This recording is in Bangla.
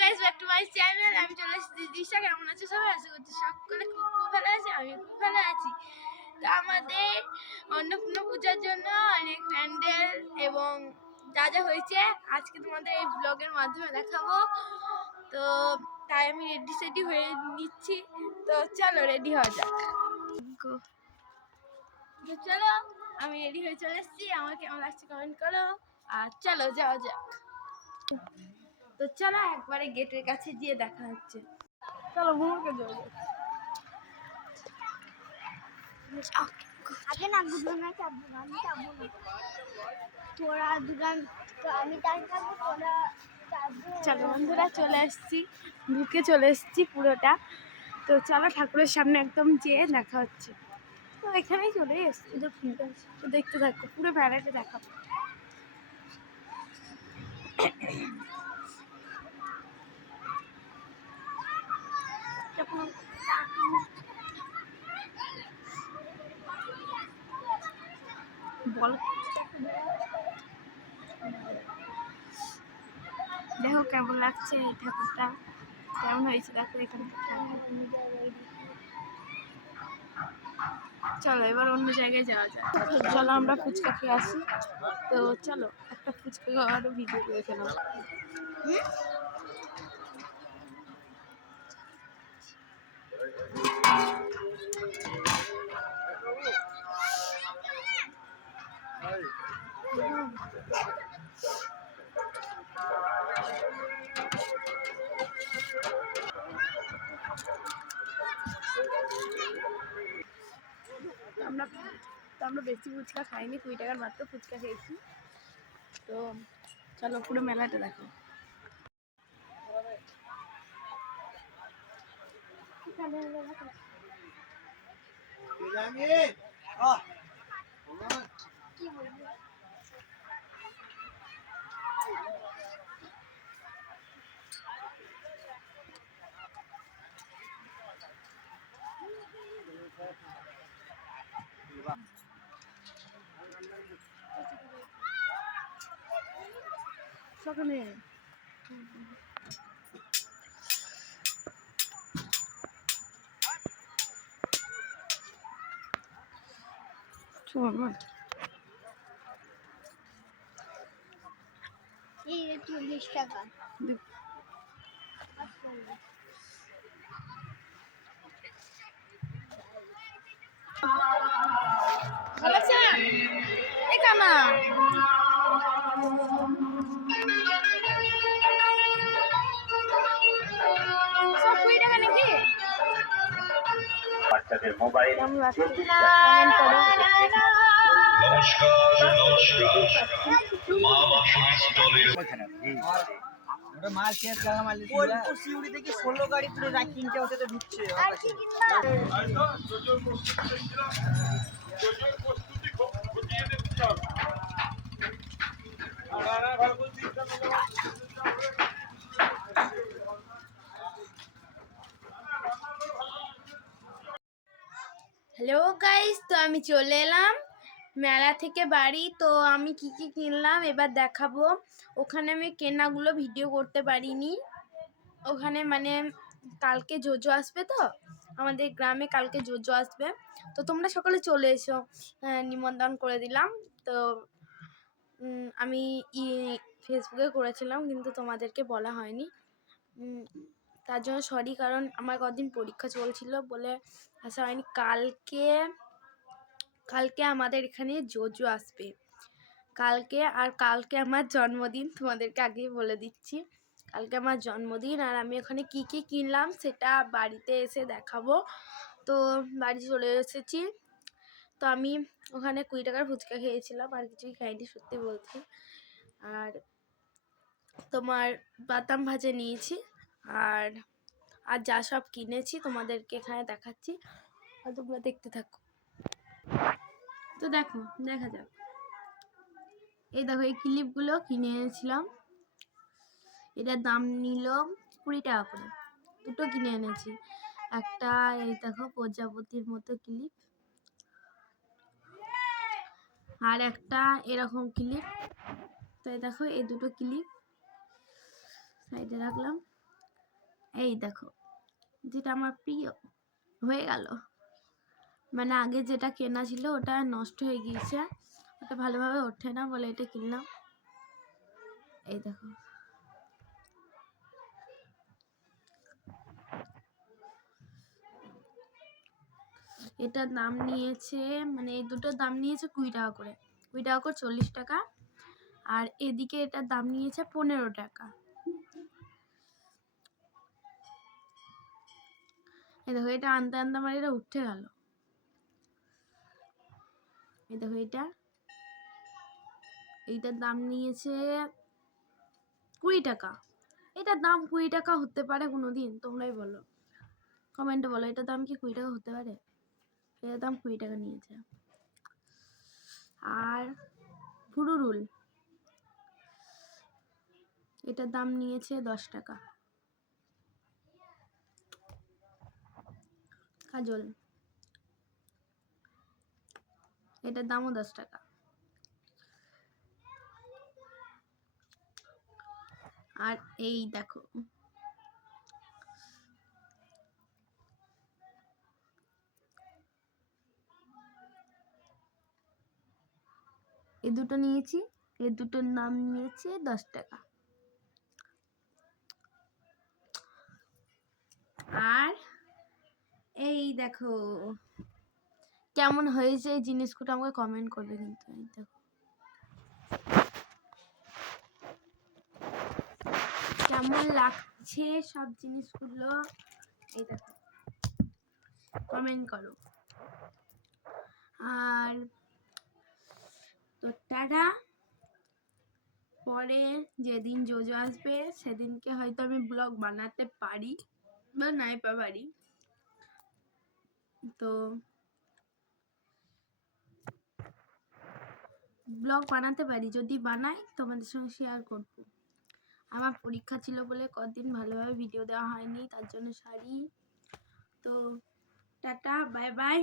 Guys back to my channel আমি চলে এসেছি দিশা কেমন আছে সবাই? আশা করছি সকলে খুব খুব ভালো আছে আমি খুব ভালো আছি। তো আমাদের অন্নপূর্ণা পূজার জন্য অনেক প্যান্ডেল এবং যা যা হয়েছে, আজকে তোমাদের এই ব্লগের মাধ্যমে দেখাবো। তো তাই আমি রেডি সেডি হয়ে নিচ্ছি। তো চলো রেডি হওয়া যাক. তো চলো, আমি রেডি হয়ে চলে এসেছি। আমার কেমন লাগছে কমেন্ট করো। আর চলো যাওয়া যাক। তো চলো একবারে গেটের কাছে গিয়ে দেখা হচ্ছে। চলো ঘুমোকে যাব আগে না দুজনে চাপবো না আমি চাপবো না। তোরা দুজন আমি তাই থাকব তোরা চলো বন্ধুরা চলে এসেছি। ঢুকে চলে এসেছি পুরোটা। তো চলো ঠাকুরের সামনে একদম যেয়ে দেখা হচ্ছে। তো এখানেই চলে এসেছি। তো ঠিক তো দেখতে থাকো পুরো বেড়াতে দেখাবো। বল। দেখো কেমন লাগছে এই ঠাকুরটা কেমন হয়েছে, দেখো এখানে। চলো এবার অন্য জায়গায় যাওয়া যায় চলো আমরা ফুচকা খেয়ে আসি। তো চলো একটা ফুচকা খাওয়ার ভিডিও করে ফেলাম আমরা আমরা বেশি ফুচকা খাইনি, কুড়ি টাকার মাত্র ফুচকা খেয়েছি। তো চলো পুরো মেলাটা দেখো। সকালে। চলো এই চল্লিশ টাকা ভালো আছেন এই কানা সব বাচ্চাদের মোবাইল মাল শেষ জায়গা মাল বোলপুর সিউড়ি থেকে ষোলো গাড়ি পুরো রাখ কিনতে হতে তো ঢুকছে হ্যালো গাইস তো আমি চলে এলাম মেলা থেকে বাড়ি। তো আমি কি কি কিনলাম এবার দেখাবো। ওখানে আমি কেনাগুলো ভিডিও করতে পারিনি। ওখানে মানে কালকে জোজো আসবে তো? আমাদের গ্রামে কালকে জোজো আসবে। তো তোমরা সকলে চলে এসো। নিমন্ত্রণ করে দিলাম। তো আমি ই ফেসবুকে করেছিলাম, কিন্তু তোমাদেরকে বলা হয়নি। তার জন্য সরি, কারণ আমার কদিন পরীক্ষা চলছিল বলে আসা হয়নি। কালকে কালকে আমাদের এখানে জোজো আসবে। কালকে আর কালকে আমার জন্মদিন, তোমাদেরকে আগেই বলে দিচ্ছি। কালকে আমার জন্মদিন আর আমি ওখানে কি কি কিনলাম সেটা বাড়িতে এসে দেখাবো। তো বাড়ি চলে এসেছি। তো আমি ওখানে কুড়ি টাকার ফুচকা খেয়েছিলাম, আর কিছুই খাইনি, সত্যি বলছি আর তোমার বাদাম ভাজা নিয়েছি। আর আর যা সব কিনেছি তোমাদেরকে এখানে দেখাচ্ছি, আর তোমরা দেখতে থাকো। তো দেখো, দেখা যাক। এই দেখো, এই ক্লিপগুলো কিনে এনেছিলাম। এটার দাম নিল কুড়ি টাকা করে। দুটো কিনে এনেছি। একটা এই দেখো, প্রজাপতির মতো ক্লিপ। আর একটা এরকম ক্লিপ। তো দেখো, এই দুটো ক্লিপ। সাইডে রাখলাম। এই দেখো, যেটা আমার প্রিয়, হয়ে গেল। মানে আগে যেটা কেনা ছিল, ওটা নষ্ট হয়ে গিয়েছে। ওটা ভালোভাবে ওঠে না বলে এটা কিনলাম। এই দেখো। এটার দাম নিয়েছে মানে এই দুটোর দাম নিয়েছে কুড়ি টাকা করে। কুড়ি টাকা করে চল্লিশ টাকা। আর এদিকে এটার দাম নিয়েছে পনেরো টাকা। এই দেখো, এটা আনতে আনতে আমার এটা উঠে গেল। এই দেখো এটা এইটার দাম নিয়েছে কুড়ি টাকা। এটার দাম কুড়ি টাকা হতে পারে কোনো দিন তোমরাই বলো। কমেন্টে বলো, এটার দাম কি কুড়ি টাকা হতে পারে? এটার দাম কুড়ি টাকা নিয়েছে। আর ফুরুরুল এটার দাম নিয়েছে দশ টাকা। কাজল। এটার দামও দশ টাকা। আর এই দেখো। এই দুটো নিয়েছি এই দুটোর নাম নিয়েছে দশ টাকা আর এই দেখো, কেমন হয়েছে এই জিনিসগুলো আমাকে কমেন্ট করবে কিন্তু দেখো। কেমন লাগছে সব জিনিসগুলো, এই দেখো। কমেন্ট করো। আর তো টাটা। পরে যেদিন জোজো আসবে, সেদিনকে হয়তো আমি ব্লগ বানাতে পারি, বা নাই পারি। তো ব্লগ বানাতে পারি, যদি বানাই তোমাদের সঙ্গে শেয়ার করব। আমার পরীক্ষা ছিল বলে কদিন ভালোভাবে ভিডিও দেওয়া হয়নি, তার জন্য সারি তো টাটা বাই বাই